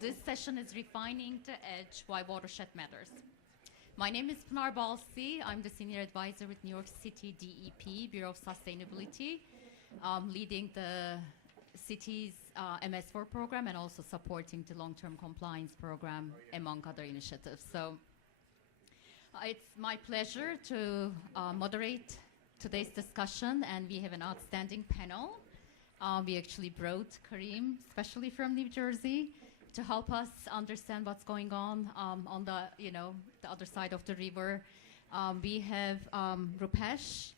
This session is Refining the Edge, Why Watershed Matters. My name is Pinar Balci. I'm the Senior Advisor with New York City DEP, Bureau of Sustainability, leading the city's MS4 program and also supporting the long-term compliance program, among other initiatives. So it's my pleasure to moderate today's discussion, and we have an outstanding panel. We actually brought Kareem, especially from New Jersey, to help us understand what's going on the the other side of the river. We have Roopesh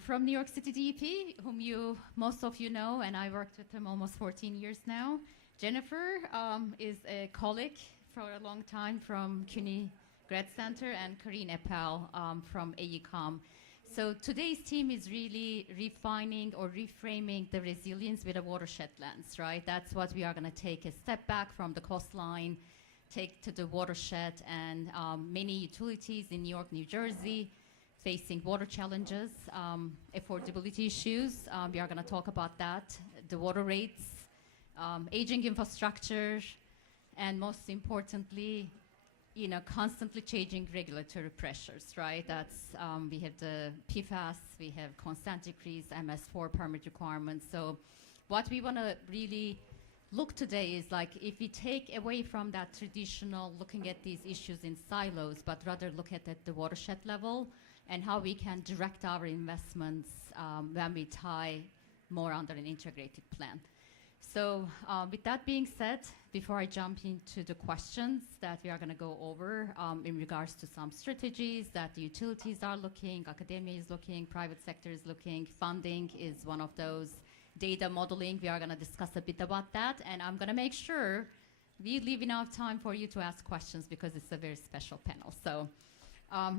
from New York City DEP, whom most of you know, and I worked with him almost 14 years now. Jennifer is a colleague for a long time from CUNY Grad Center, and Kareem Appell from AECOM. So today's theme is really refining or reframing the resilience with a watershed lens, right? That's what we are going to take a step back from the coastline, take to the watershed, and many utilities in New York, New Jersey, facing water challenges, affordability issues. We are going to talk about that, the water rates, aging infrastructure, and most importantly, constantly changing regulatory pressures, right? That's, we have the PFAS, we have constant decrease, MS4 permit requirements. So what we want to really look today is like, if we take away from that traditional looking at these issues in silos, but rather look at the watershed level and how we can direct our investments when we tie more under an integrated plan. So with that being said, before I jump into the questions that we are going to go over in regards to some strategies that the utilities are looking, academia is looking, private sector is looking, funding is one of those, data modeling, we are going to discuss a bit about that, and I'm going to make sure we leave enough time for you to ask questions because it's a very special panel. So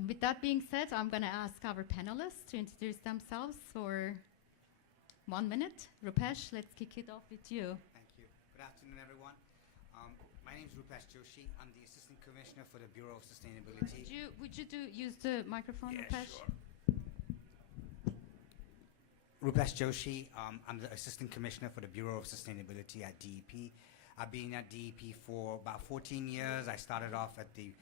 with that being said, I'm going to ask our panelists to introduce themselves for 1 minute. Roopesh, let's kick it off with you. Thank you. Good afternoon, everyone. My name is Roopesh Joshi. I'm the Assistant Commissioner for the Bureau of Sustainability. Would you use the microphone, Roopesh? Sure. Roopesh Joshi. I'm the Assistant Commissioner for the Bureau of Sustainability at DEP. I've been at DEP for about 14 years. I started off at the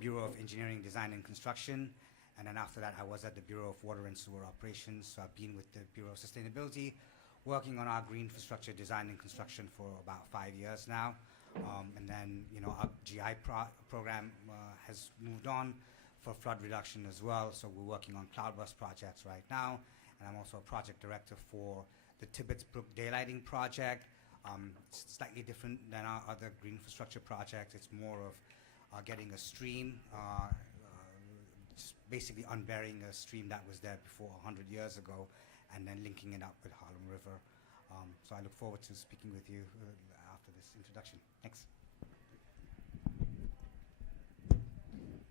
Bureau of Engineering, Design and Construction. And then after that, I was at the Bureau of Water and Sewer Operations. So I've been with the Bureau of Sustainability, working on our green infrastructure design and construction for about 5 years now. And then, our GI program has moved on for flood reduction as well. So we're working on cloudburst projects right now. And I'm also a project director for the Tibbetts Brook Daylighting Project. It's slightly different than our other green infrastructure projects. It's more of getting a stream, basically unburying a stream that was there before 100 years ago, and then linking it up with Harlem River. So I look forward to speaking with you after this introduction. Thanks.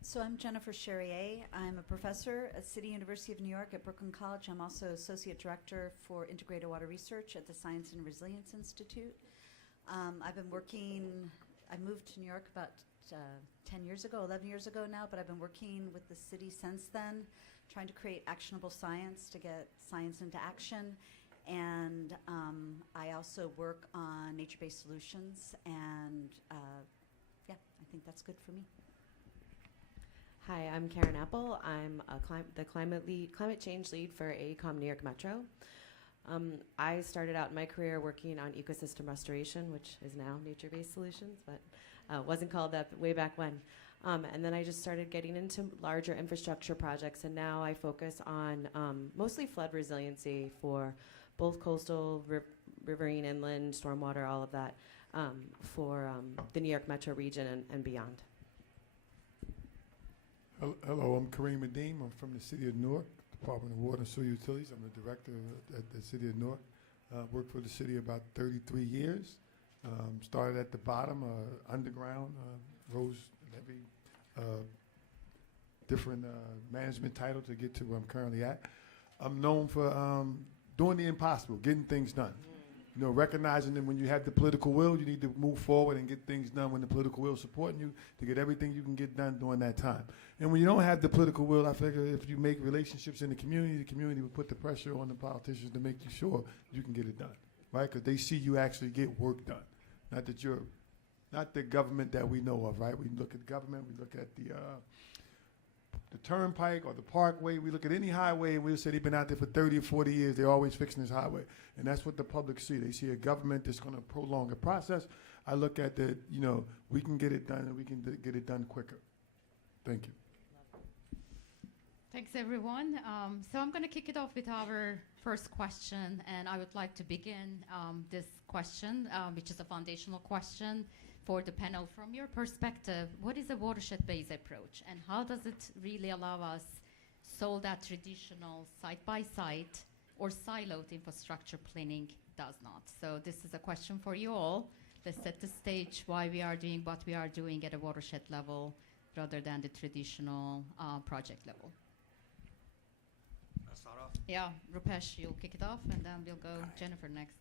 So I'm Jennifer Cherrier. I'm a professor at City University of New York at Brooklyn College. I'm also Associate Director for Integrated Water Research at the Science and Resilience Institute. I moved to New York about 10 years ago, 11 years ago now, but I've been working with the city since then, trying to create actionable science to get science into action. And I also work on nature-based solutions, and yeah, I think that's good for me. Hi, I'm Karen Appell. I'm the climate change lead for AECOM New York Metro. I started out my career working on ecosystem restoration, which is now nature-based solutions, but wasn't called that way back when. And then I just started getting into larger infrastructure projects, and now I focus on mostly flood resiliency for both coastal, riverine, inland, stormwater, all of that, for the New York Metro region and beyond. Hello, I'm Kareem Adeem. I'm from the City of Newark, Department of Water and Sewer Utilities. I'm the director at the City of Newark. Worked for the city about 33 years. Started at the bottom, underground, rose every different management title to get to where I'm currently at. I'm known for doing the impossible, getting things done. Recognizing that when you have the political will, you need to move forward and get things done when the political will is supporting you to get everything you can get done during that time. And when you don't have the political will, I figure if you make relationships in the community will put the pressure on the politicians to make you sure you can get it done, right? Because they see you actually get work done. Not not the government that we know of, right? We look at government, we look at the turnpike or the parkway, we look at any highway and we'll say they've been out there for 30 or 40 years, they're always fixing this highway. And that's what the public see. They see a government that's going to prolong a process. I look at the, we can get it done and we can get it done quicker. Thank you. Thanks, everyone. So I'm going to kick it off with our first question, and I would like to begin this question, which is a foundational question for the panel. From your perspective, what is a watershed-based approach, and how does it really allow us so that traditional site-by-site or siloed infrastructure planning does not? So this is a question for you all. Let's set the stage why we are doing what we are doing at a watershed level rather than the traditional project level. I'll start off. Yeah, Roopesh, you'll kick it off, and then we'll go Jennifer next.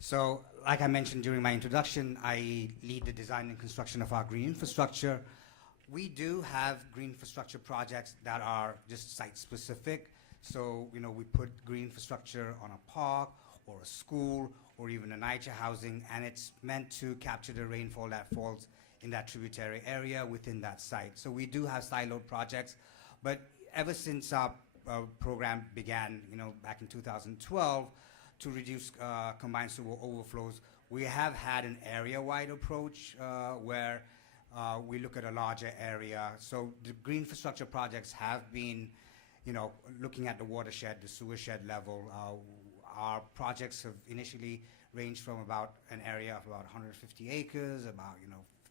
So, like I mentioned during my introduction, I lead the design and construction of our green infrastructure. We do have green infrastructure projects that are just site-specific. So, we put green infrastructure on a park or a school or even a NYCHA housing, and it's meant to capture the rainfall that falls in that tributary area within that site. So we do have siloed projects, but ever since our program began, back in 2012, to reduce combined sewer overflows, we have had an area-wide approach where we look at a larger area. So the green infrastructure projects have been, looking at the watershed, the sewer shed level. Our projects have initially ranged from about an area of about 150 acres, about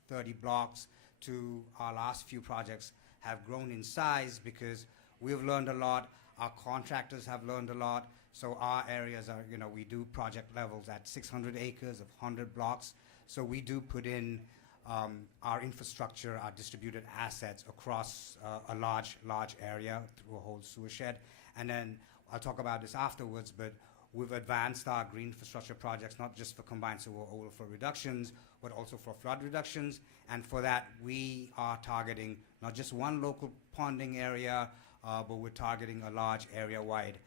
30 blocks, to our last few projects have grown in size because we've learned a lot. Our contractors have learned a lot. So our areas are, we do project levels at 600 acres of 100 blocks. So we do put in our infrastructure, our distributed assets across a large area through a whole sewer shed. And then I'll talk about this afterwards, but we've advanced our green infrastructure projects not just for combined sewer overflow reductions, but also for flood reductions. And for that, we are targeting not just one local ponding area, but we're targeting a large area-wide,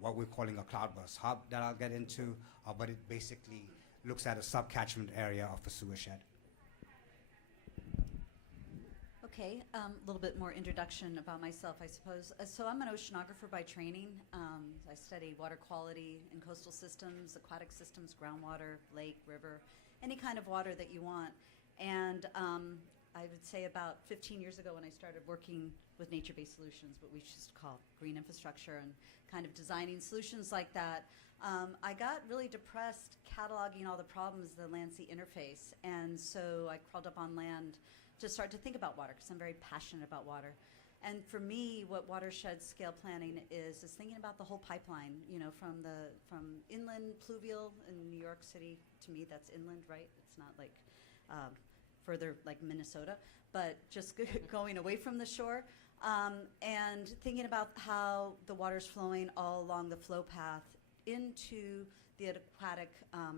what we're calling a cloudburst hub that I'll get into, but it basically looks at a subcatchment area of a sewer shed. Okay, a little bit more introduction about myself, I suppose. So I'm an oceanographer by training. I study water quality in coastal systems, aquatic systems, groundwater, lake, river, any kind of water that you want. And I would say about 15 years ago when I started working with nature-based solutions, what we used to call green infrastructure, and kind of designing solutions like that, I got really depressed cataloging all the problems of the land-sea interface. And so I crawled up on land to start to think about water, because I'm very passionate about water. And for me, what watershed scale planning is thinking about the whole pipeline, from inland pluvial in New York City. To me, that's inland, right? It's not like further like Minnesota, but just going away from the shore, and thinking about how the water's flowing all along the flow path into the aquatic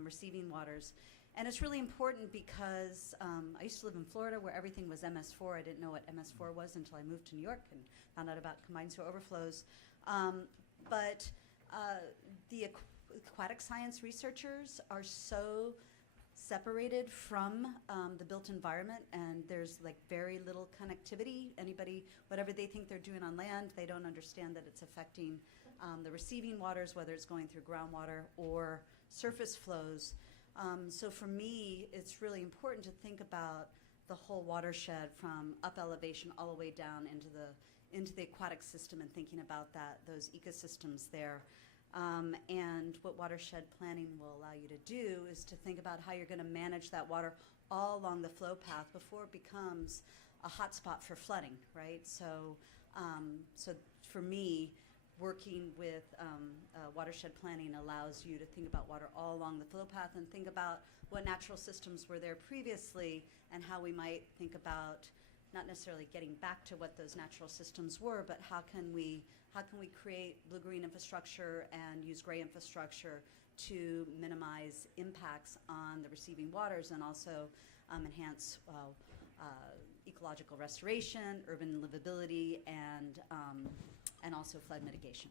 receiving waters. And it's really important because I used to live in Florida where everything was MS4. I didn't know what MS4 was until I moved to New York and found out about combined sewer overflows. But the aquatic science researchers are so separated from the built environment, and there's like very little connectivity. Anybody, whatever they think they're doing on land, they don't understand that it's affecting the receiving waters, whether it's going through groundwater or surface flows. So for me, it's really important to think about the whole watershed from up elevation all the way down into the aquatic system, and thinking about those ecosystems there. And what watershed planning will allow you to do is to think about how you're going to manage that water all along the flow path before it becomes a hotspot for flooding, right? So, so for me, working with watershed planning allows you to think about water all along the flow path and think about what natural systems were there previously and how we might think about not necessarily getting back to what those natural systems were, but how can we create blue-green infrastructure and use gray infrastructure to minimize impacts on the receiving waters and also enhance ecological restoration, urban livability, and also flood mitigation.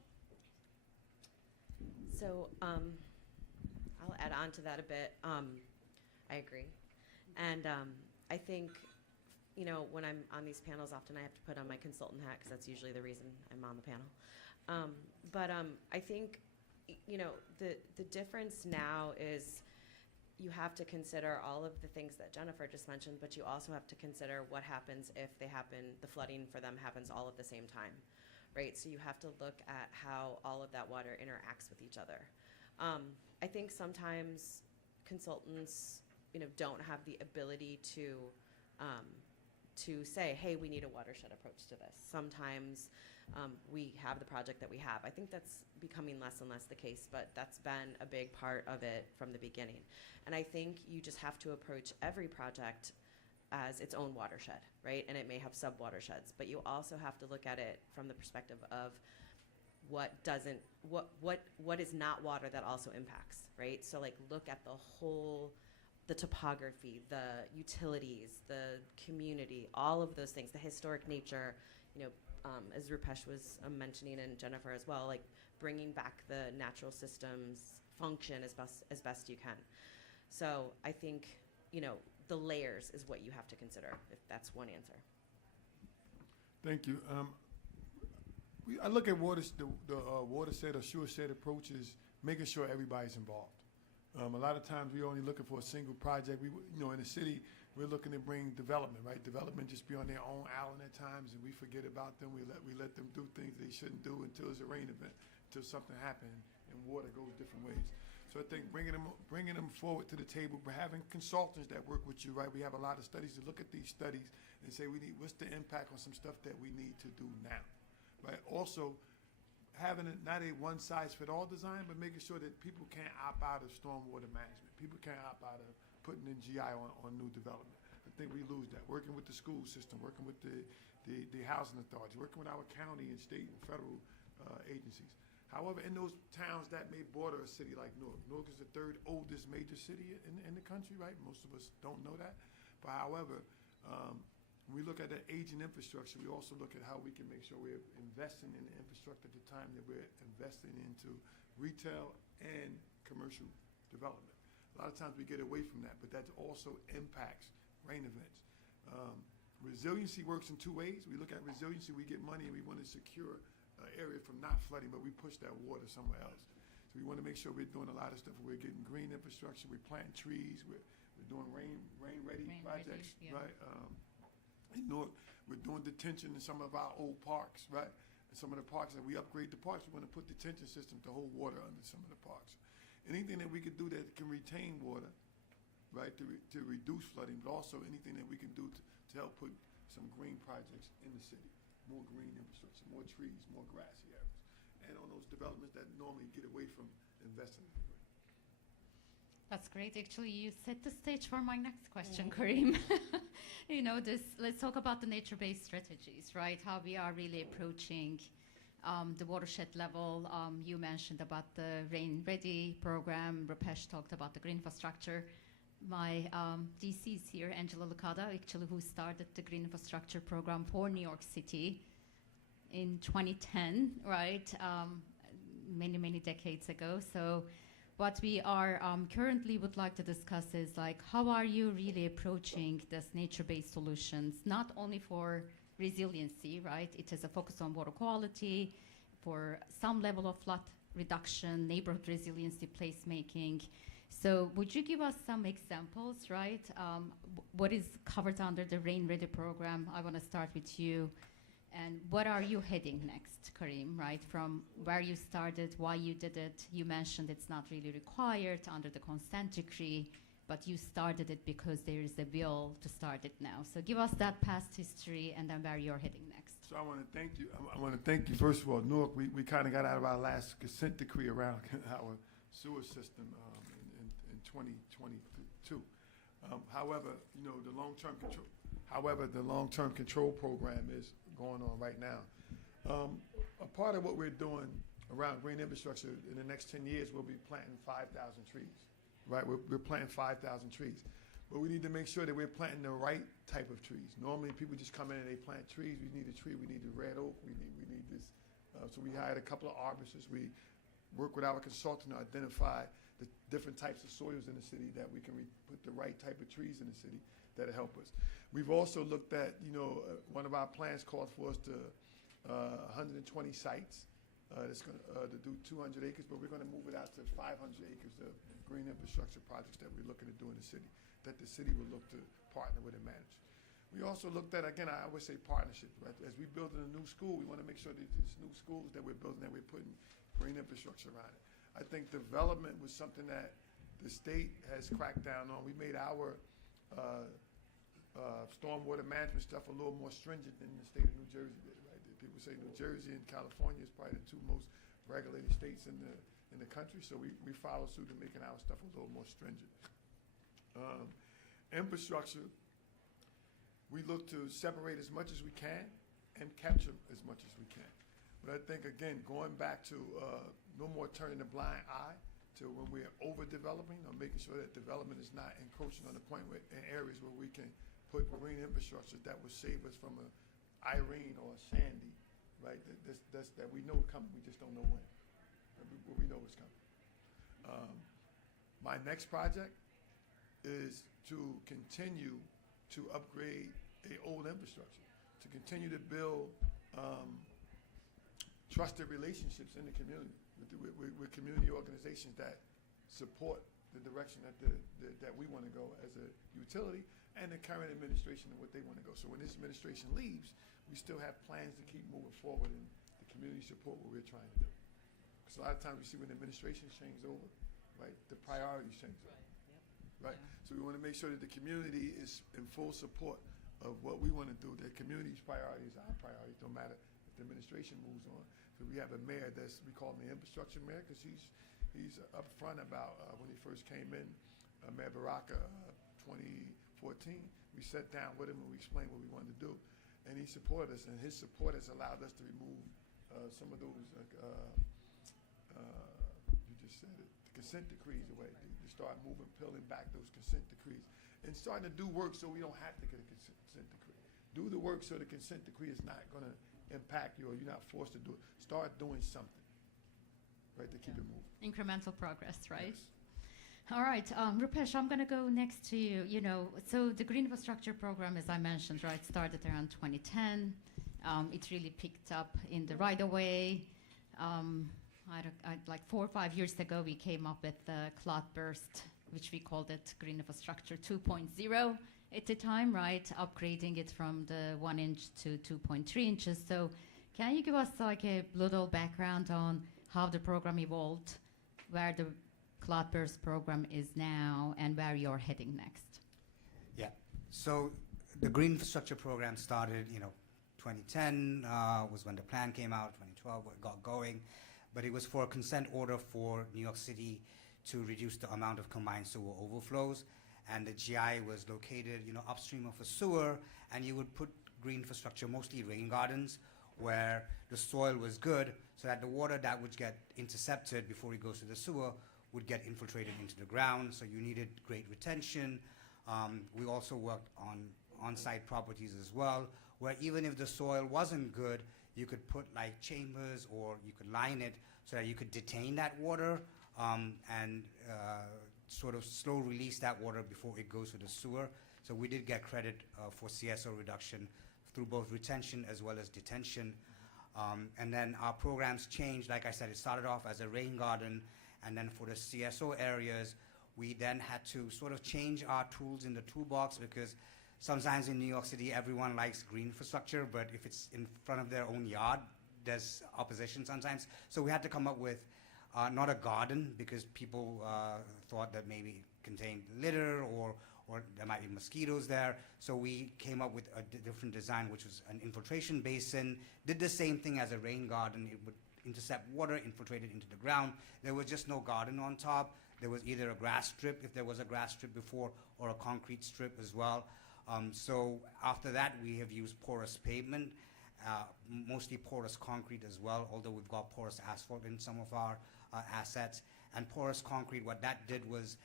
So I'll add on to that a bit. I agree. And I think, you know, when I'm on these panels, often I have to put on my consultant hat because that's usually the reason I'm on the panel. But I think, you know, the difference now is you have to consider all of the things that Jennifer just mentioned, but you also have to consider what happens if they happen, the flooding for them happens all at the same time, right? So you have to look at how all of that water interacts with each other. I think sometimes consultants, you know, don't have the ability to say, hey, we need a watershed approach to this. Sometimes we have the project that we have. I think that's becoming less and less the case, but that's been a big part of it from the beginning. And I think you just have to approach every project as its own watershed, right? And it may have sub-watersheds, but you also have to look at it from the perspective of what is not water that also impacts, right? So like look at the whole, the topography, the utilities, the community, all of those things, the historic nature, you know, as Roopesh was mentioning and Jennifer as well, like bringing back the natural systems function as best you can. So I think, you know, the layers is what you have to consider, if that's one answer. Thank you. I look at the watershed or shoreshed approaches, making sure everybody's involved. A lot of times we're only looking for a single project. You know, in the city, we're looking to bring development, right? Development just be on their own island at times, and we forget about them. We let them do things they shouldn't do until it's a rain event, until something happens, and water goes different ways. So I think bringing them forward to the table, but having consultants that work with you, right? We have a lot of studies to look at these studies and say what's the impact on some stuff that we need to do now, right? Also, having not a one-size-fit-all design, but making sure that people can't opt out of stormwater management. People can't opt out of putting in GI on new development. I think we lose that. Working with the school system, working with the housing authorities, working with our county and state and federal agencies. However, in those towns that may border a city like Newark, Newark is the third oldest major city in the country, right? Most of us don't know that. But however, when we look at the aging infrastructure, we also look at how we can make sure we're investing in the infrastructure at the time that we're investing into retail and commercial development. A lot of times we get away from that, but that also impacts rain events. Resiliency works in two ways. We look at resiliency, we get money and we want to secure an area from not flooding, but we push that water somewhere else. So we want to make sure we're doing a lot of stuff. We're getting green infrastructure, we're planting trees, we're doing rain-ready projects, yeah. Right? In Newark, we're doing detention in some of our old parks, right? In some of the parks, that we upgrade the parks, we want to put detention system to hold water under some of the parks. Anything that we could do that can retain water, right, to reduce flooding, but also anything that we can do to help put some green projects in the city. More green infrastructure, more trees, more grassy areas. And on those developments that normally get away from investing in the green. That's great. Actually, you set the stage for my next question, Kareem. You know, let's talk about the nature-based strategies, right? How we are really approaching the watershed level. You mentioned about the Rain Ready program. Roopesh talked about the green infrastructure. My DC is here, Angela Lucada, actually, who started the green infrastructure program for New York City in 2010, right? Many decades ago. So what we are currently would like to discuss is like, how are you really approaching this nature-based solutions, not only for resiliency, right? It is a focus on water quality, for some level of flood reduction, neighborhood resiliency, placemaking. So would you give us some examples, right? What is covered under the Rain Ready program? I want to start with you. And what are you heading next, Kareem, right? From where you started, why you did it. You mentioned it's not really required under the consent decree, but you started it because there is a will to start it now. So give us that past history and then where you're heading next. So I want to thank you. I want to thank you, first of all. Newark, we kind of got out of our last consent decree around our sewer system in 2022. However, you know, the long-term control. However, the long-term control program is going on right now. A part of what we're doing around green infrastructure in the next 10 years, we'll be planting 5,000 trees, right? We're planting 5,000 trees. But we need to make sure that we're planting the right type of trees. Normally, people just come in and they plant trees. We need a tree. We need the red oak. We need this. So we hired a couple of arborists. We work with our consultant to identify the different types of soils in the city, that we can put the right type of trees in the city that'll help us. We've also looked at, one of our plans called for us to 120 sites. That's going to do 200 acres, but we're going to move it out to 500 acres of green infrastructure projects that we're looking to do in the city, that the city will look to partner with and manage. We also looked at, again, I always say partnerships, right? As we build a new school, we want to make sure that these new schools that we're building, that we're putting green infrastructure around it. I think development was something that the state has cracked down on. We made our stormwater management stuff a little more stringent than the state of New Jersey did, right? People say New Jersey and California is probably the two most regulated states in the country, so we follow suit in making our stuff a little more stringent. Infrastructure, we look to separate as much as we can and capture as much as we can. But I think, again, going back to no more turning a blind eye to when we're overdeveloping, or making sure that development is not encroaching on the point where, in areas where we can put green infrastructure that will save us from a Irene or a Sandy, right? That we know coming, we just don't know when. But we know it's coming. My next project is to continue to upgrade a old infrastructure, to continue to build trusted relationships in the community with community organizations that support the direction that we want to go as a utility, and the current administration and what they want to go. So when this administration leaves, we still have plans to keep moving forward and the community support what we're trying to do. Because a lot of times we see when the administrations change over, right, the priorities change over. Right? Yeah. So we want to make sure that the community is in full support of what we want to do. The community's priorities are our priorities, no matter if the administration moves on. So we have a mayor we call him the infrastructure mayor, because he's upfront about when he first came in, Mayor Baraka, 2014. We sat down with him and we explained what we wanted to do. And he supported us, and his support has allowed us to remove some of those, you just said it, the consent decrees away. To start peeling back those consent decrees and starting to do work so we don't have to get a consent decree. Do the work so the consent decree is not going to impact you, or you're not forced to do it. Start doing something, right, to keep it moving. Incremental progress, right? Yes. All right, Roopesh, I'm going to go next to you. So the Green Infrastructure Program, as I mentioned, right, started around 2010. It really picked up in the right-of-way. Like 4 or 5 years ago, we came up with the cloudburst, which we called it Green Infrastructure 2.0 at the time, right? Upgrading it from the 1 inch to 2.3 inches. So can you give us like a little background on how the program evolved, where the cloudburst program is now, and where you're heading next? Yeah. So the Green Infrastructure Program started, 2010 was when the plan came out, 2012 it got going. But it was for a consent order for New York City to reduce the amount of combined sewer overflows. And the GI was located, upstream of a sewer, and you would put green infrastructure, mostly rain gardens, where the soil was good, so that the water that would get intercepted before it goes to the sewer would get infiltrated into the ground. So you needed great retention. We also worked on on-site properties as well, where even if the soil wasn't good, you could put like chambers, or you could line it so that you could detain that water and sort of slow release that water before it goes to the sewer. So we did get credit for CSO reduction through both retention as well as detention. And then our programs changed. Like I said, it started off as a rain garden, and then for the CSO areas, we then had to sort of change our tools in the toolbox, because sometimes in New York City, everyone likes green infrastructure, but if it's in front of their own yard, there's opposition sometimes. So we had to come up with not a garden, because people thought that maybe it contained litter or there might be mosquitoes there. So we came up with a different design, which was an infiltration basin. Did the same thing as a rain garden. It would intercept water, infiltrate it into the ground. There was just no garden on top. There was either a grass strip, if there was a grass strip before, or a concrete strip as well. So after that, we have used porous pavement, mostly porous concrete as well, although we've got porous asphalt in some of our assets. And porous concrete, what that did was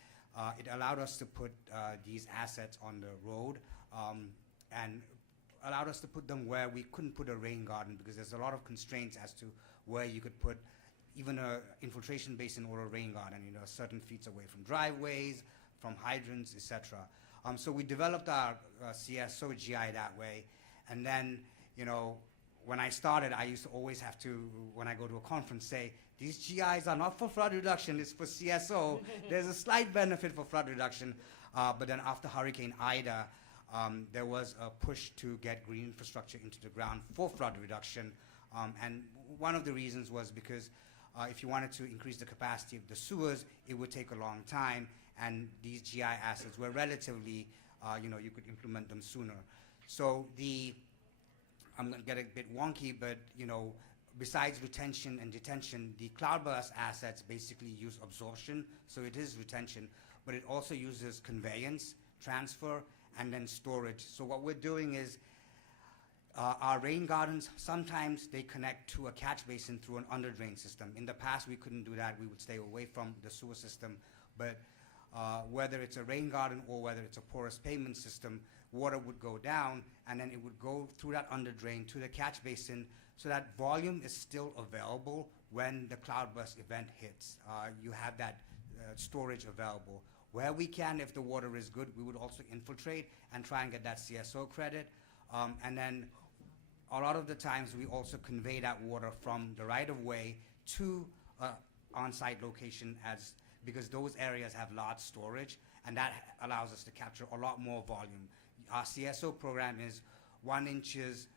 it allowed us to put these assets on the road and allowed us to put them where we couldn't put a rain garden, because there's a lot of constraints as to where you could put even a infiltration basin or a rain garden, certain feet away from driveways, from hydrants, etc. So we developed our CSO GI that way, and then, when I started, I used to always have to, when I go to a conference, say, these GIs are not for flood reduction, it's for CSO. There's a slight benefit for flood reduction, but then after Hurricane Ida, there was a push to get green infrastructure into the ground for flood reduction, and one of the reasons was because if you wanted to increase the capacity of the sewers, it would take a long time, and these GI assets were relatively, you could implement them sooner. So I'm going to get a bit wonky, but, besides retention and detention, the cloudburst assets basically use absorption, so it is retention, but it also uses conveyance, transfer, and then storage. So what we're doing is our rain gardens, sometimes they connect to a catch basin through an under drain system. In the past, we couldn't do that. We would stay away from the sewer system, but whether it's a rain garden or whether it's a porous pavement system, water would go down, and then it would go through that under drain to the catch basin, so that volume is still available when the cloudburst event hits. You have that storage available. Where we can, if the water is good, we would also infiltrate and try and get that CSO credit. And then a lot of the times we also convey that water from the right-of-way to on-site location, because those areas have large storage, and that allows us to capture a lot more volume. Our CSO program is 1 inches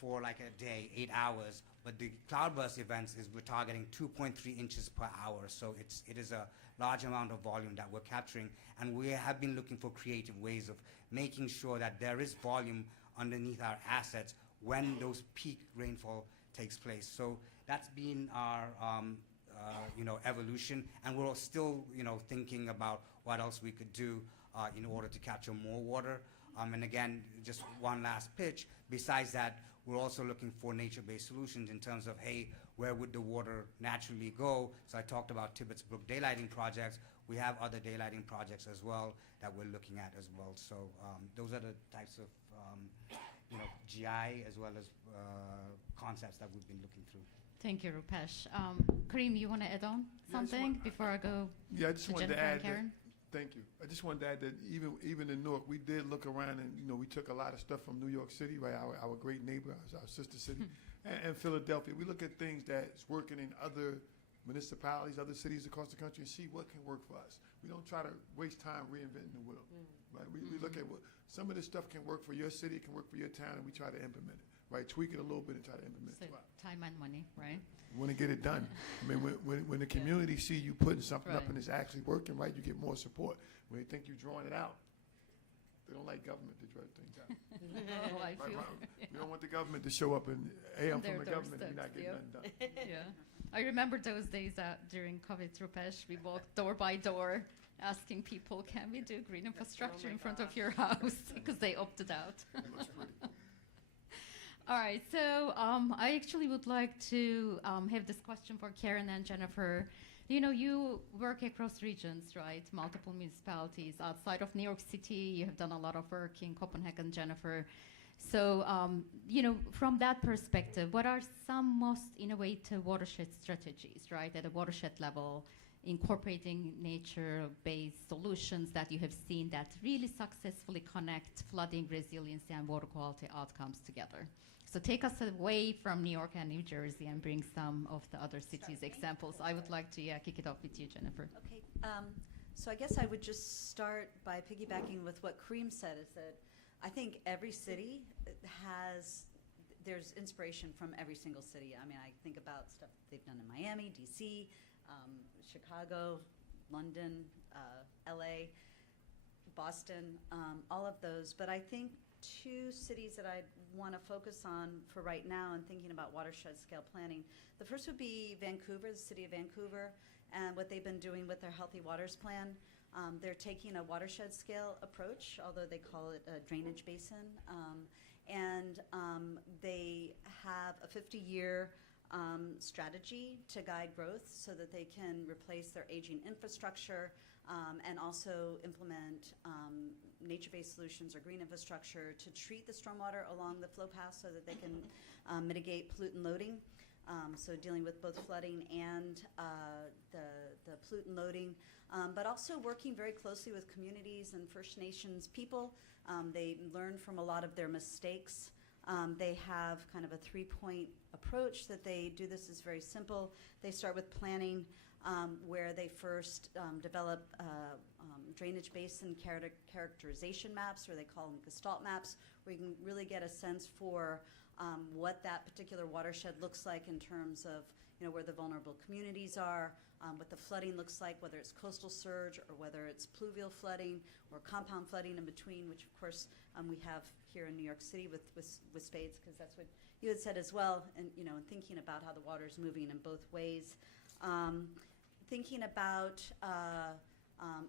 for like a day, 8 hours, but the cloudburst events we're targeting 2.3 inches per hour. So it is a large amount of volume that we're capturing, and we have been looking for creative ways of making sure that there is volume underneath our assets when those peak rainfall takes place. So that's been our evolution, and we're still thinking about what else we could do in order to capture more water. And again, just one last pitch. Besides that, we're also looking for nature-based solutions in terms of, hey, where would the water naturally go? So I talked about Tibbetts Brook daylighting projects. We have other daylighting projects as well that we're looking at as well. So those are the types of GI as well as concepts that we've been looking through. Thank you, Roopesh. Kareem, you want to add on something before I go I just to wanted Jennifer to add and Karen? Thank you. I just wanted to add that even in Newark, we did look around, and we took a lot of stuff from New York City, right? Our great neighbor, our sister city, and Philadelphia. We look at things that's working in other municipalities, other cities across the country, and see what can work for us. We don't try to waste time reinventing the wheel, right? We look at what some of this stuff can work for your city, it can work for your town, and we try to implement it, right? Tweak it a little bit and try to implement So it. time and money, right? We want to get it done. I mean, when the community see you putting something up Right. and it's actually working, right, you get more support. When they think you're drawing it out, they don't like government to draw things out. Oh, I Right, feel. right. We don't want the government to show up and, hey, I'm Their from the government, and we're doorsteps, not getting yep. nothing done. Yeah. I remember those days during COVID, Roopesh, we walked door by door asking people, can we do green infrastructure in front of your house? Because they opted out. It looks pretty. All right, so I actually would like to have this question for Karen and Jennifer. You work across regions, right? Multiple municipalities outside of New York City. You have done a lot of work in Copenhagen, Jennifer. So, from that perspective, what are some most innovative watershed strategies, right, at a watershed level, incorporating nature-based solutions that you have seen that really successfully connect flooding, resiliency, and water quality outcomes together? So take us away from New York and New Jersey and bring some of the other cities' examples. I would like to kick it off with you, Jennifer. Okay, so I guess I would just start by piggybacking with what Kareem said, is that I think every city there's inspiration from every single city. I mean, I think about stuff they've done in Miami, DC, Chicago, London, LA, Boston, all of those. But I think two cities that I want to focus on for right now and thinking about watershed scale planning. The first would be Vancouver, the city of Vancouver, and what they've been doing with their Healthy Waters Plan. They're taking a watershed scale approach, although they call it a drainage basin. And they have a 50-year strategy to guide growth so that they can replace their aging infrastructure and also implement nature-based solutions or green infrastructure to treat the stormwater along the flow path so that they can mitigate pollutant loading. so dealing with both flooding and the pollutant loading, but also working very closely with communities and First Nations people. They learn from a lot of their mistakes. They have kind of a three-point approach that they do. This is very simple. They start with planning, where they first develop drainage basin characterization maps, or they call them gestalt maps, where you can really get a sense for what that particular watershed looks like in terms of, where the vulnerable communities are, what the flooding looks like, whether it's coastal surge or whether it's pluvial flooding or compound flooding in between, which of course we have here in New York City with spades, because that's what you had said as well, and thinking about how the water is moving in both ways. Thinking about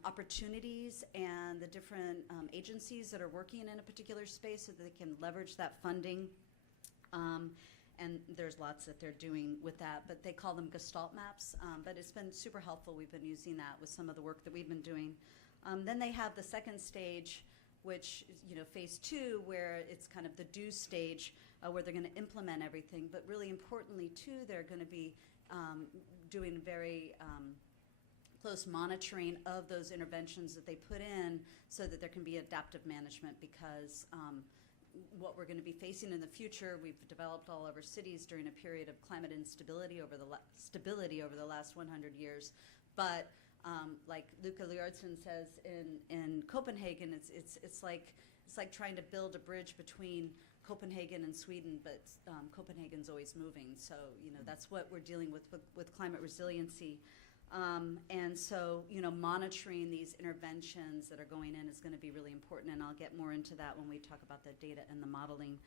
opportunities and the different agencies that are working in a particular space so that they can leverage that funding. And there's lots that they're doing with that, but they call them gestalt maps. But it's been super helpful. We've been using that with some of the work that we've been doing. Then they have the second stage, which is, phase 2, where it's kind of the do stage, where they're going to implement everything. But really importantly, too, they're going to be doing very close monitoring of those interventions that they put in so that there can be adaptive management, because what we're going to be facing in the future, we've developed all over cities during a period of climate instability over the last 100 years. But like Luca Liortsen says in Copenhagen, it's like trying to build a bridge between Copenhagen and Sweden, but Copenhagen's always moving. So that's what we're dealing with climate resiliency. And so, monitoring these interventions that are going in is going to be really important, and I'll get more into that when we talk about the data and the modeling.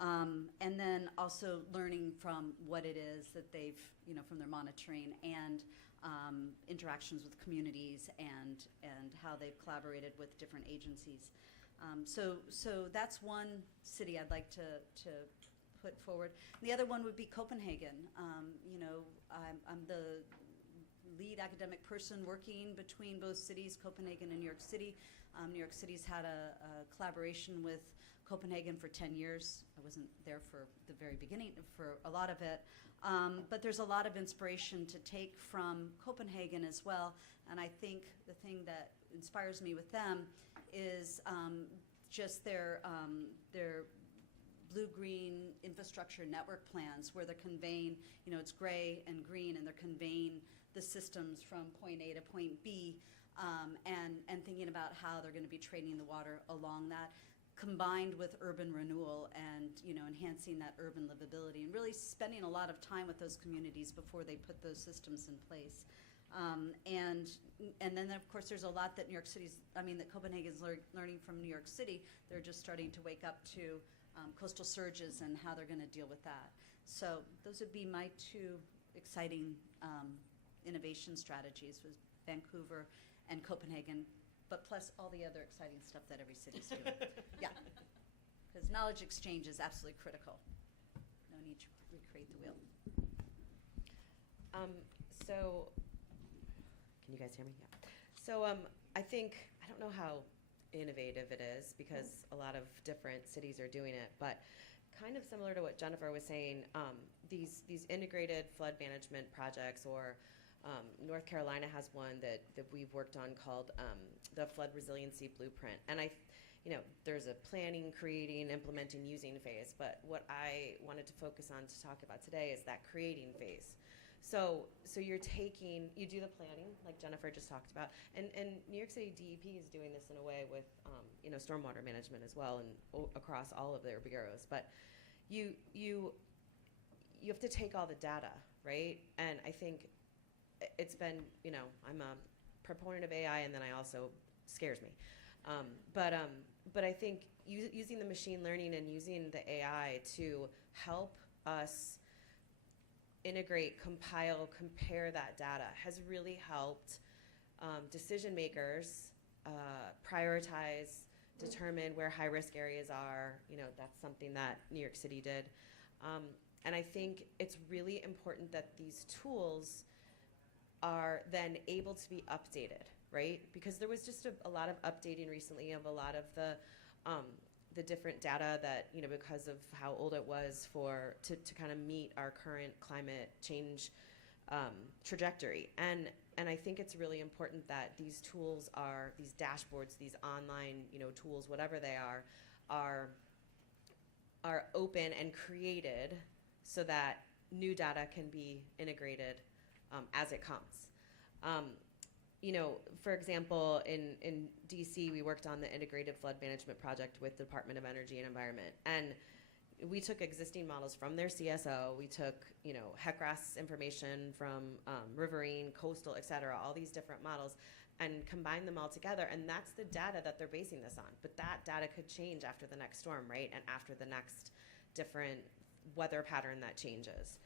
And then also learning from what it is that they've, from their monitoring and interactions with communities and how they've collaborated with different agencies. So that's one city I'd like to put forward. The other one would be Copenhagen. I'm the lead academic person working between both cities, Copenhagen and New York City. New York City's had a collaboration with Copenhagen for 10 years. I wasn't there for the very beginning for a lot of it. But there's a lot of inspiration to take from Copenhagen as well. And I think the thing that inspires me with them is just their blue-green infrastructure network plans, where they're conveying, it's gray and green, and they're conveying the systems from point A to point B, and thinking about how they're going to be trading the water along that, combined with urban renewal and enhancing that urban livability, and really spending a lot of time with those communities before they put those systems in place. And then of course there's a lot that that Copenhagen's learning from New York City. They're just starting to wake up to coastal surges and how they're going to deal with that. So those would be my two exciting innovation strategies, was Vancouver and Copenhagen, but plus all the other exciting stuff that every city's doing. Yeah, because knowledge exchange is absolutely critical. No need to recreate the wheel. So, can you guys hear me? Yeah. So I don't know how innovative it is, because a lot of different cities are doing it, but kind of similar to what Jennifer was saying, these integrated flood management projects, or North Carolina has one that we've worked on called the Flood Resiliency Blueprint. And there's a planning, creating, implementing, using phase, but what I wanted to focus on to talk about today is that creating phase. So you do the planning, like Jennifer just talked about, and New York City DEP is doing this in a way with stormwater management as well, and across all of their bureaus. But you have to take all the data, right? And I think it's been, I'm a proponent of AI, and then I also scares me. But I think using the machine learning and using the AI to help us integrate, compile, compare that data has really helped decision makers prioritize, determine where high-risk areas are. That's something that New York City did. And I think it's really important that these tools are then able to be updated, right? Because there was just a lot of updating recently of a lot of the the different data that, because of how old it was to kind of meet our current climate change trajectory. And I think it's really important that these tools these dashboards, these online, tools, whatever they are open and created so that new data can be integrated as it comes. For example, in DC, we worked on the Integrated Flood Management Project with the Department of Energy and Environment. And we took existing models from their CSO. We took, HECRAS information from riverine, coastal, et cetera, all these different models, and combined them all together. And that's the data that they're basing this on. But that data could change after the next storm, right? And after the next different weather pattern that changes.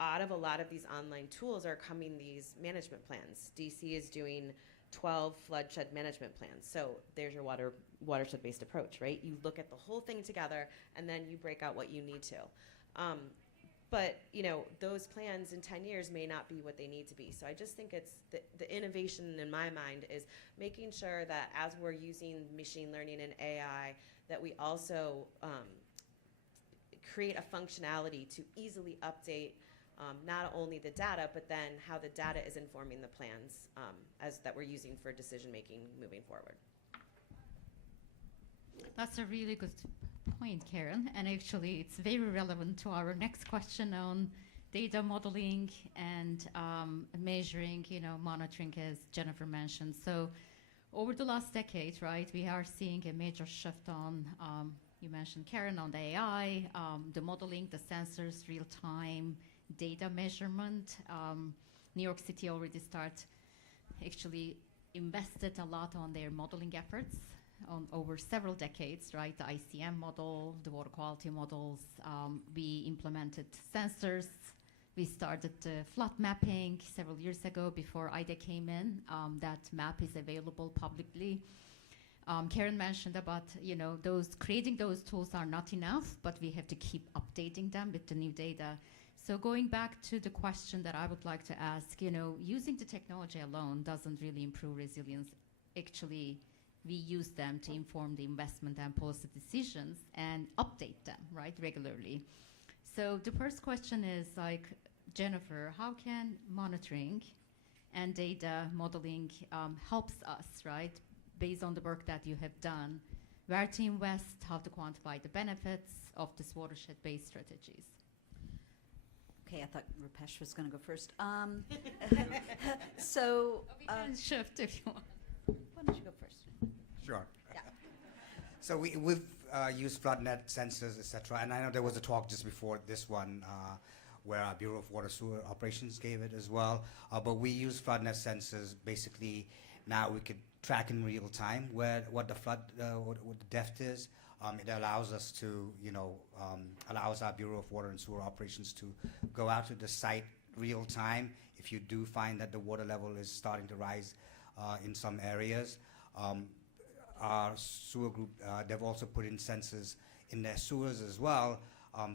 Out of a lot of these online tools are coming these management plans. DC is doing 12 floodshed management plans. So there's your watershed-based approach, right? You look at the whole thing together, and then you break out what you need to. But those plans in 10 years may not be what they need to be. So I just think it's the innovation in my mind is making sure that as we're using machine learning and AI, that we also create a functionality to easily update not only the data, but then how the data is informing the plans that we're using for decision making moving forward. That's a really good point, Karen. And actually, it's very relevant to our next question on data modeling and measuring, monitoring, as Jennifer mentioned. So over the last decade, right, we are seeing a major shift on, you mentioned, Karen, on the AI, the modeling, the sensors, real-time data measurement. New York City already actually invested a lot on their modeling efforts over several decades, right? The ICM model, the water quality models. We implemented sensors. We started flood mapping several years ago before IDA came in. That map is available publicly. Karen mentioned about, creating those tools are not enough, but we have to keep updating them with the new data. So going back to the question that I would like to ask, using the technology alone doesn't really improve resilience. Actually, we use them to inform the investment and policy decisions and update them, right, regularly. So the first question is, Jennifer, how can monitoring and data modeling helps us, right, based on the work that you have done, where to invest, how to quantify the benefits of this watershed-based strategies? Okay, I thought Roopesh was going to go first. We can shift if you want. Why don't you go first? Sure. Yeah. So we've used FloodNet sensors, etc. And I know there was a talk just before this one where our Bureau of Water Sewer Operations gave it as well. But we use FloodNet sensors. Basically, now we could track in real time what the flood, what the depth is. It allows us to, allows our Bureau of Water and Sewer Operations to go out to the site real time if you do find that the water level is starting to rise in some areas. Our sewer group, they've also put in sensors in their sewers as well,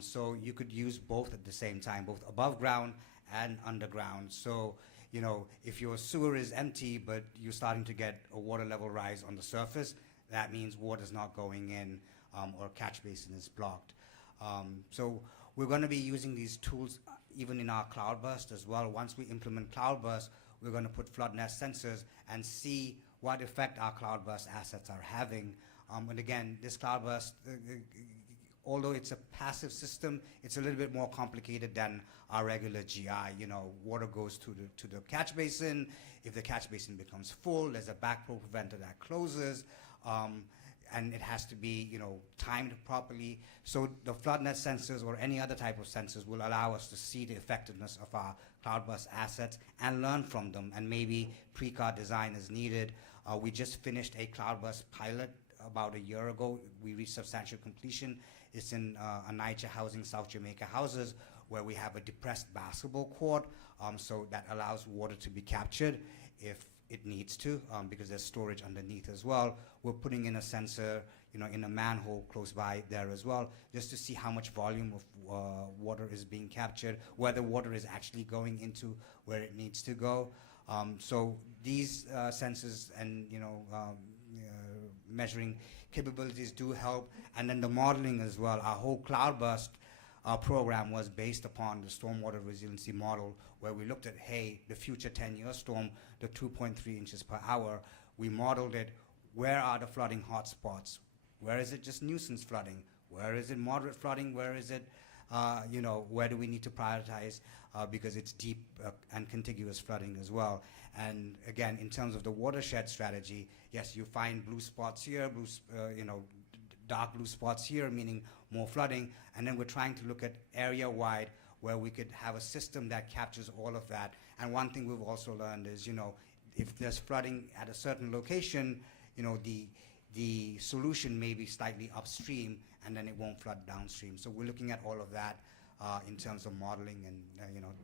so you could use both at the same time, both above ground and underground. So, if your sewer is empty but you're starting to get a water level rise on the surface, that means water's not going in or catch basin is blocked. So we're going to be using these tools even in our cloudburst as well. Once we implement cloudburst, we're going to put FloodNet sensors and see what effect our cloudburst assets are having. And again, this cloudburst, although it's a passive system, it's a little bit more complicated than our regular GI. Water goes to the catch basin. If the catch basin becomes full, there's a backflow preventer that closes. And it has to be, timed properly. So the FloodNet sensors or any other type of sensors will allow us to see the effectiveness of our cloudburst assets and learn from them, and maybe pre-car design is needed. We just finished a cloudburst pilot about a year ago. We reached substantial completion. It's in Anaicha Housing, South Jamaica houses, where we have a depressed basketball court, so that allows water to be captured if it needs to, because there's storage underneath as well. We're putting in a sensor, in a manhole close by there as well, just to see how much volume of water is being captured, whether water is actually going into where it needs to go. So these sensors and measuring capabilities do help, and then the modeling as well. Our whole cloudburst program was based upon the stormwater resiliency model, where we looked at, hey, the future 10-year storm, the 2.3 inches per hour. We modeled it. Where are the flooding hotspots? Where is it just nuisance flooding? Where is it moderate flooding? Where is it, where do we need to prioritize because it's deep and contiguous flooding as well? And again, in terms of the watershed strategy, yes, you find blue spots here, dark blue spots here, meaning more flooding. And then we're trying to look at area-wide where we could have a system that captures all of that. And one thing we've also learned is, if there's flooding at a certain location, the solution may be slightly upstream, and then it won't flood downstream. So we're looking at all of that in terms of modeling, and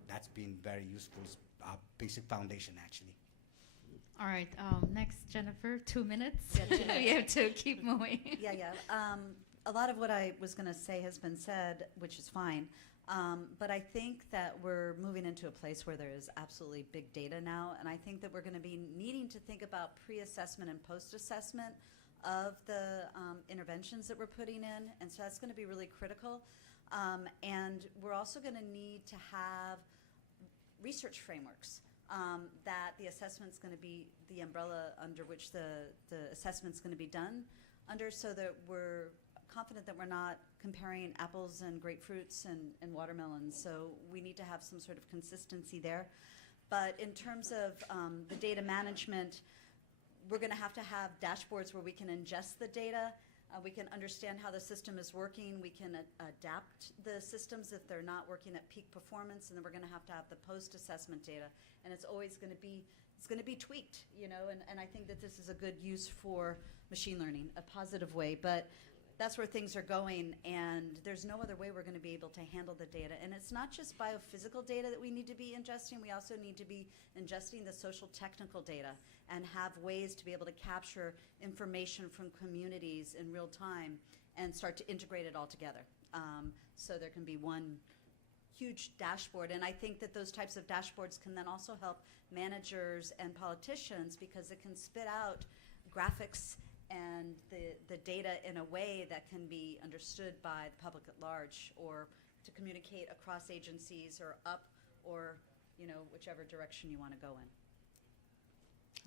that's been very useful. Our basic foundation, actually. All right, next, Jennifer, 2 minutes. Yeah, 2 minutes. We have to keep moving. Yeah. A lot of what I was going to say has been said, which is fine. But I think that we're moving into a place where there is absolutely big data now, and I think that we're going to be needing to think about pre-assessment and post-assessment of the interventions that we're putting in, and so that's going to be really critical. And we're also going to need to have research frameworks that the assessment's going to be the umbrella under which the assessment's going to be done under, so that we're confident that we're not comparing apples and grapefruits and watermelons. So we need to have some sort of consistency there. But in terms of the data management, we're going to have dashboards where we can ingest the data. We can understand how the system is working. We can adapt the systems if they're not working at peak performance, and then we're going to have the post-assessment data. And it's always going to be tweaked, and I think that this is a good use for machine learning, a positive way. But that's where things are going, and there's no other way we're going to be able to handle the data. And it's not just biophysical data that we need to be ingesting. We also need to be ingesting the social technical data and have ways to be able to capture information from communities in real time and start to integrate it all together. So there can be one huge dashboard. And I think that those types of dashboards can then also help managers and politicians, because it can spit out graphics and the data in a way that can be understood by the public at large, or to communicate across agencies or up, or whichever direction you want to go in.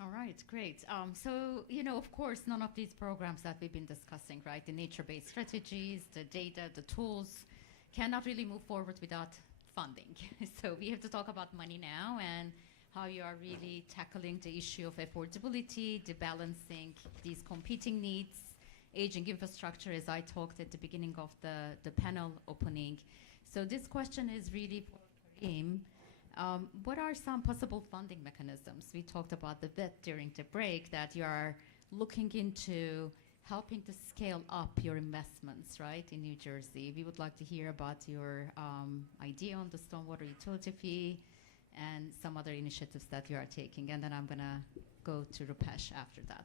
All right, great. So, of course, none of these programs that we've been discussing, right, the nature-based strategies, the data, the tools, cannot really move forward without funding. So we have to talk about money now, and how you are really tackling the issue of affordability, the balancing these competing needs, aging infrastructure, as I talked at the beginning of the panel opening. So this question is really for Kareem. What are some possible funding mechanisms? We talked about the bit during the break that you are looking into helping to scale up your investments, right, in New Jersey. We would like to hear about your idea on the stormwater utility fee and some other initiatives that you are taking. And then I'm going to go to Roopesh after that.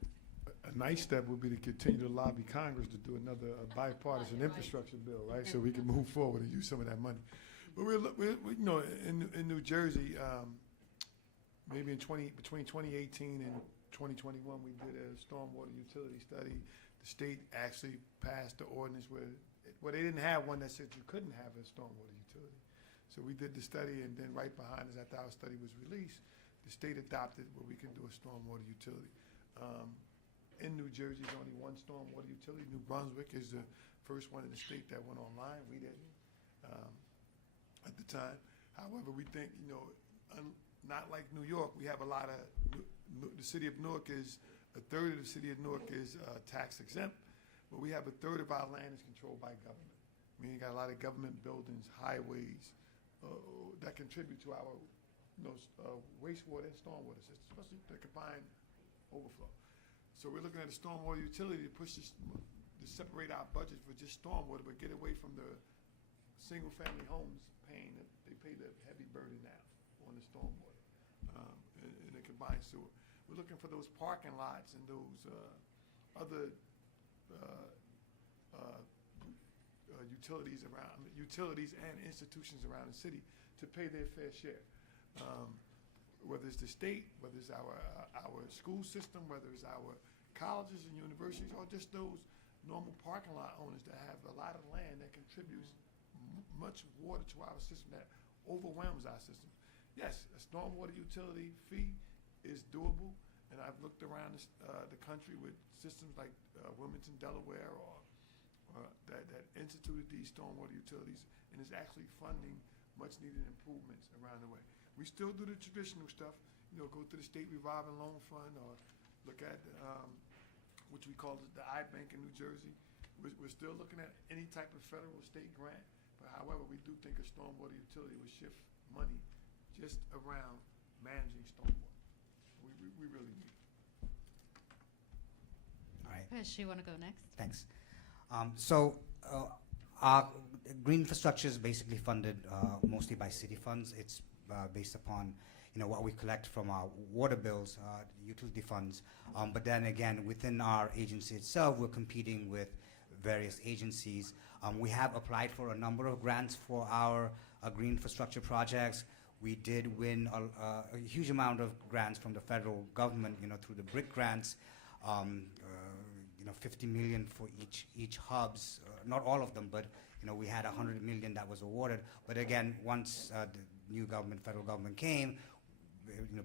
A nice step would be to continue to lobby Congress to do another bipartisan infrastructure bill, right? So we can move forward and use some of that money. But in New Jersey, maybe between 2018 and 2021, we did a stormwater utility study. The state actually passed the ordinance where they didn't have one that said you couldn't have a stormwater utility. So we did the study, and then right behind us, after our study was released, the state adopted where we can do a stormwater utility. In New Jersey, there's only one stormwater utility. New Brunswick is the first one in the state that went online. We didn't at the time. However, we think, not like New York, we have a lot of, the city of Newark is, a third of the city of Newark is tax exempt, but we have a third of our land is controlled by government. You got a lot of government buildings, highways, that contribute to our wastewater and stormwater systems, especially the combined overflow. So we're looking at a stormwater utility to push this, to separate our budget for just stormwater, but get away from the single-family homes paying, they pay the heavy burden now on the stormwater in the combined sewer. We're looking for those parking lots and those other utilities and institutions around the city to pay their fair share. Whether it's the state, whether it's our school system, whether it's our colleges and universities, or just those normal parking lot owners that have a lot of land that contributes much water to our system that overwhelms our system. Yes, a stormwater utility fee is doable, and I've looked around the country with systems like Wilmington, Delaware, or that instituted these stormwater utilities, and is actually funding much needed improvements around the way. We still do the traditional stuff, go to the state revolving loan fund, or look at which we call the iBank in New Jersey. We're still looking at any type of federal or state grant, but however, we do think a stormwater utility would shift money just around managing stormwater. We really need it. All right. Roopesh, you want to go next? Thanks. Our green infrastructure is basically funded mostly by city funds. It's based upon what we collect from our water bills, utility funds. But then again, within our agency itself, we're competing with various agencies. We have applied for a number of grants for our green infrastructure projects. We did win a huge amount of grants from the federal government, through the BRIC grants. 50 million for each hubs, not all of them, but we had 100 million that was awarded. But again, once the new government, federal government came,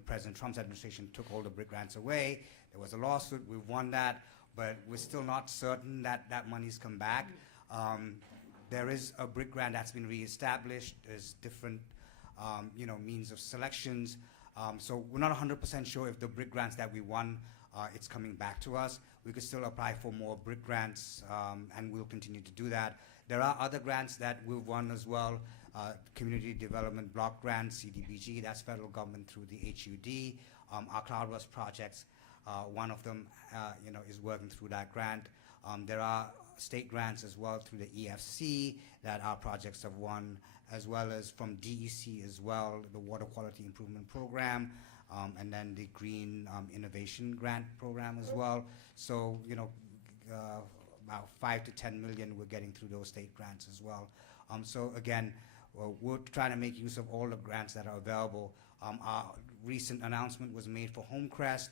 President Trump's administration took all the BRIC grants away. There was a lawsuit. We won that, but we're still not certain that that money's come back. There is a BRIC grant that's been reestablished. There's different, means of selections. So we're not 100% sure if the BRIC grants that we won, it's coming back to us. We could still apply for more BRIC grants, and we'll continue to do that. There are other grants that we've won as well. Community Development Block Grants, CDBG, that's federal government through the HUD. Our CloudWest projects, one of them, is working through that grant. There are state grants as well through the EFC that our projects have won, as well as from DEC as well, the Water Quality Improvement Program, and then the Green Innovation Grant Program as well. So, about 5 to 10 million we're getting through those state grants as well. So again, we're trying to make use of all the grants that are available. Our recent announcement was made for Homecrest.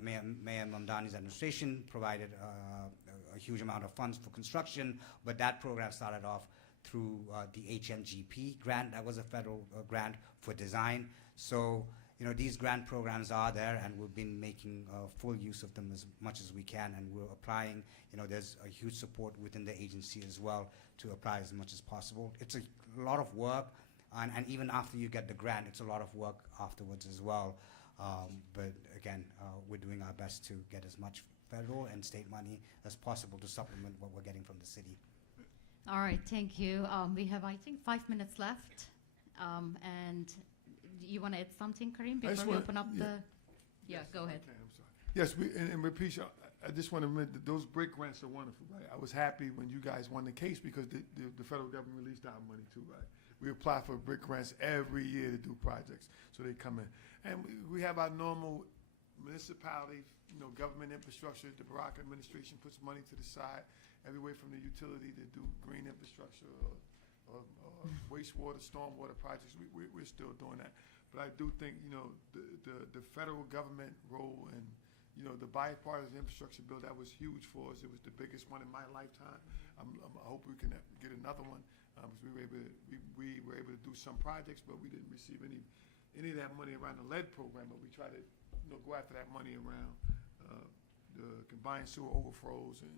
Mayor Mamdani's administration provided a huge amount of funds for construction, but that program started off through the HMGP grant. That was a federal grant for design. So, these grant programs are there, and we've been making full use of them as much as we can, and we're applying. There's a huge support within the agency as well to apply as much as possible. It's a lot of work, and even after you get the grant, it's a lot of work afterwards as well. But again, we're doing our best to get as much federal and state money as possible to supplement what we're getting from the city. All right, thank you. We have, I think, 5 minutes left. And you want to add something, Kareem, before we open up the... Yeah, Yes, go ahead. Okay, I'm sorry. Yes, and Roopesh, I just want to admit that those BRIC grants are wonderful, right? I was happy when you guys won the case because the federal government released our money too, right? We apply for BRIC grants every year to do projects, so they come in. And we have our normal municipality, government infrastructure. The Barack administration puts money to the side, everywhere from the utility to do green infrastructure or wastewater, stormwater projects. We're still doing that. But I do think, the federal government role and, the bipartisan infrastructure bill, that was huge for us. It was the biggest one in my lifetime. I hope we can get another one. Because we were able to do some projects, but we didn't receive any of that money around the lead program. But we try to, go after that money around the combined sewer overflows and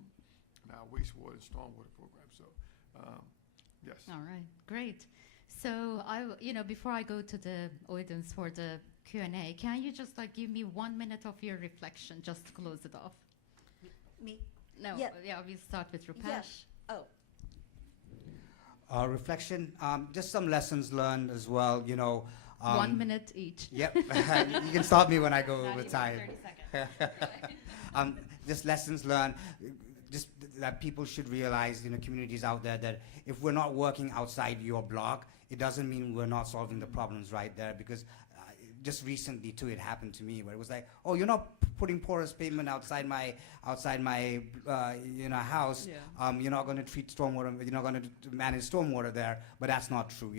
our wastewater and stormwater program. So, yes. All right, great. So before I go to the audience for the Q&A, can you just give me 1 minute of your reflection just to close it off? Me? No, Yeah. We'll start with Roopesh. Yeah. Oh. Reflection, just some lessons learned as well, 1 minute each. Yep, you can stop me when I go Not over even time. 30 seconds. Just lessons learned, just that people should realize, communities out there, that if we're not working outside your block, it doesn't mean we're not solving the problems right there. Because just recently too, it happened to me where it was like, oh, you're not putting porous pavement outside my house. Yeah. You're not going to treat stormwater. You're not going to manage stormwater there. But that's not true.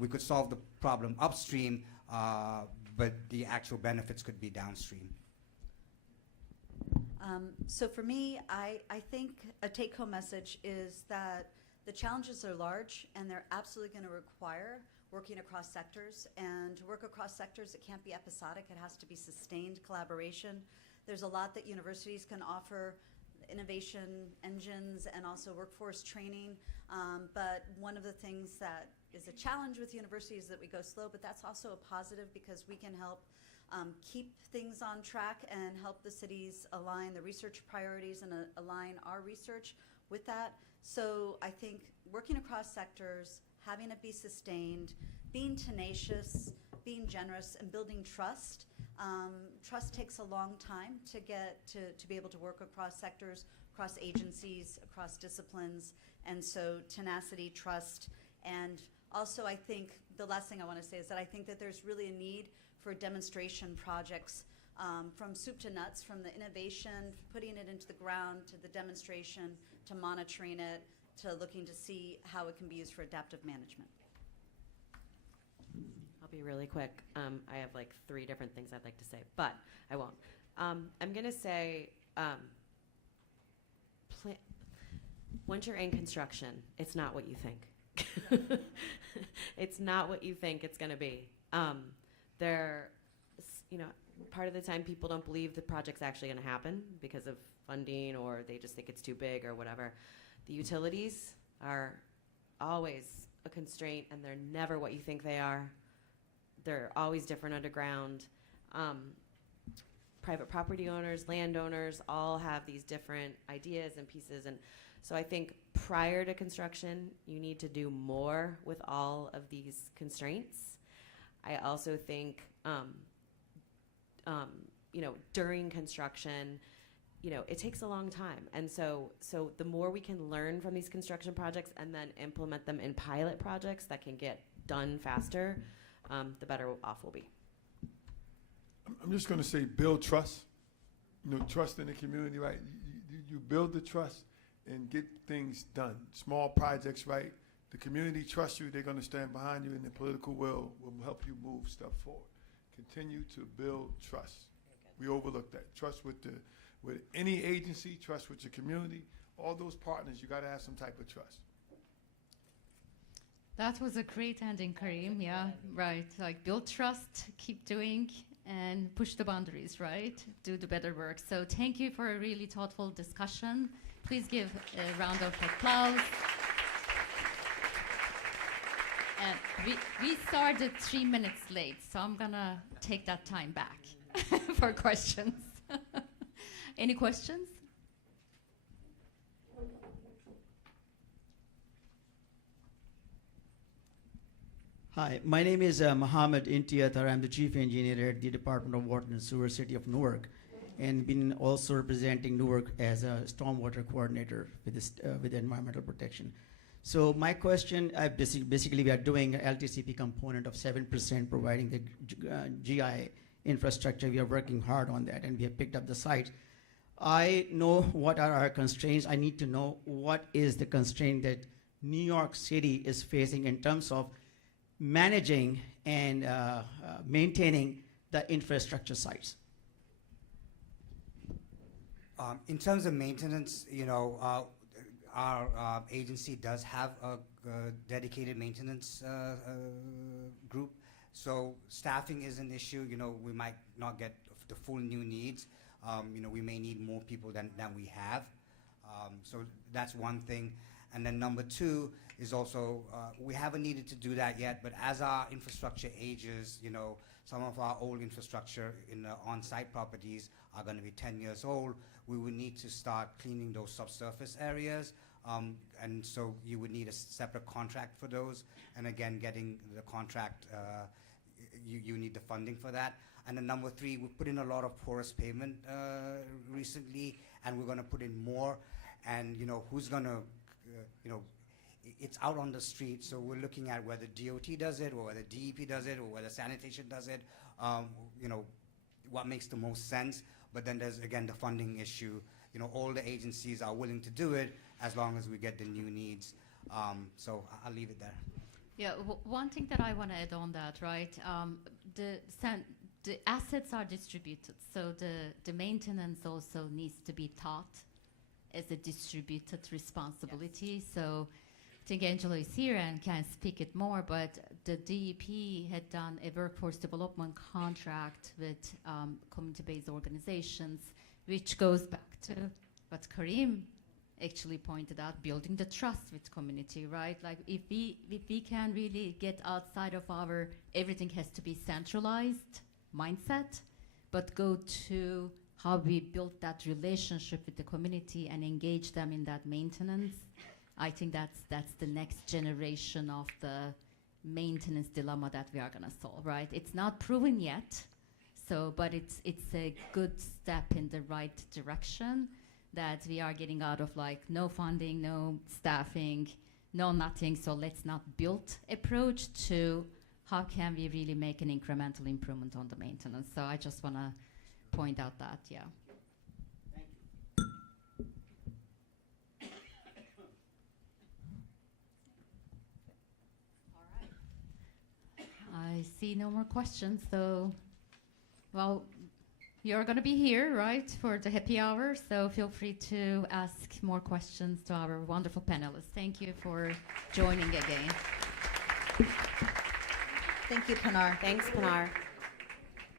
We could solve the problem upstream, but the actual benefits could be downstream. So for me, I think a take-home message is that the challenges are large and they're absolutely going to require working across sectors. And to work across sectors, it can't be episodic. It has to be sustained collaboration. There's a lot that universities can offer, innovation engines and also workforce training. But one of the things that is a challenge with universities is that we go slow, but that's also a positive because we can help keep things on track and help the cities align the research priorities and align our research with that. So I think working across sectors, having it be sustained, being tenacious, being generous, and building trust. Trust takes a long time to get to be able to work across sectors, across agencies, across disciplines, and so tenacity, trust, and also I think the last thing I want to say is that I think that there's really a need for demonstration projects from soup to nuts, from the innovation, putting it into the ground, to the demonstration, to monitoring it, to looking to see how it can be used for adaptive management. I'll be really quick. I have like 3 different things I'd like to say, but I won't. I'm going to say once you're in construction, it's not what you think. It's not what you think it's going to be. Part of the time people don't believe the project's actually going to happen because of funding, or they just think it's too big or whatever. The utilities are always a constraint, and they're never what you think they are. They're always different underground. Private property owners, landowners, all have these different ideas and pieces. And so I think prior to construction, you need to do more with all of these constraints. I also think, during construction, it takes a long time. And so the more we can learn from these construction projects and then implement them in pilot projects that can get done faster, the better off we'll be. I'm just going to say build trust. Trust in the community, right? You build the trust and get things done. Small projects, right? The community trusts you. They're going to stand behind you, and the political will help you move stuff forward. Continue to build trust. We overlook that. Trust with any agency, trust with your community, all those partners, you got to have some type of trust. That was a great ending, Kareem. Yeah, right. Like build trust, keep doing, and push the boundaries, right? Do the better work. So thank you for a really thoughtful discussion. Please give a round of applause. And we started 3 minutes late, so I'm gonna take that time back for questions. Any questions? Hi, my name is Mohammed Intiatar. I'm the Chief Engineer at the Department of Water and Sewer, City of Newark, and been also representing Newark as a stormwater coordinator with environmental protection. So my question, basically we are doing an LTCP component of 7%, providing the GI infrastructure. We are working hard on that, and we have picked up the site. I know what are our constraints. I need to know what is the constraint that New York City is facing in terms of managing and maintaining the infrastructure sites. In terms of maintenance, our agency does have a dedicated maintenance group. So staffing is an issue. We might not get the full new needs. We may need more people than we have. So that's one thing. And then number 2 is also, we haven't needed to do that yet, but as our infrastructure ages, some of our old infrastructure in the on-site properties are going to be 10 years old. We would need to start cleaning those subsurface areas. And so you would need a separate contract for those. And again, getting the contract, you need the funding for that. And then number 3, we put in a lot of porous pavement recently, and we're going to put in more. And who's going to, it's out on the street, so we're looking at whether DOT does it, or whether DEP does it, or whether sanitation does it. What makes the most sense. But then there's again the funding issue. All the agencies are willing to do it as long as we get the new needs. So I'll leave it there. Yeah, one thing that I want to add on that, right? the assets are distributed, so the maintenance also needs to be taught as a distributed responsibility. So I think Angela is here and can speak it more, but the DEP had done a workforce development contract with community-based organizations, which goes back to what Kareem actually pointed out, building the trust with community, right? Like if we can really get outside of our everything has to be centralized mindset, but go to how we build that relationship with the community and engage them in that maintenance, I think that's the next generation of the maintenance dilemma that we are gonna solve, right? It's not proven yet, so but it's a good step in the right direction, that we are getting out of like no funding, no staffing, no nothing, so let's not build approach to how can we really make an incremental improvement on the maintenance. So I just want to point out that, yeah. All right. I see no more questions, so, well, you're going to be here, right, for the happy hour, so feel free to ask more questions to our wonderful panelists. Thank you for joining again. Thank you, Pinar. Thanks, Pinar.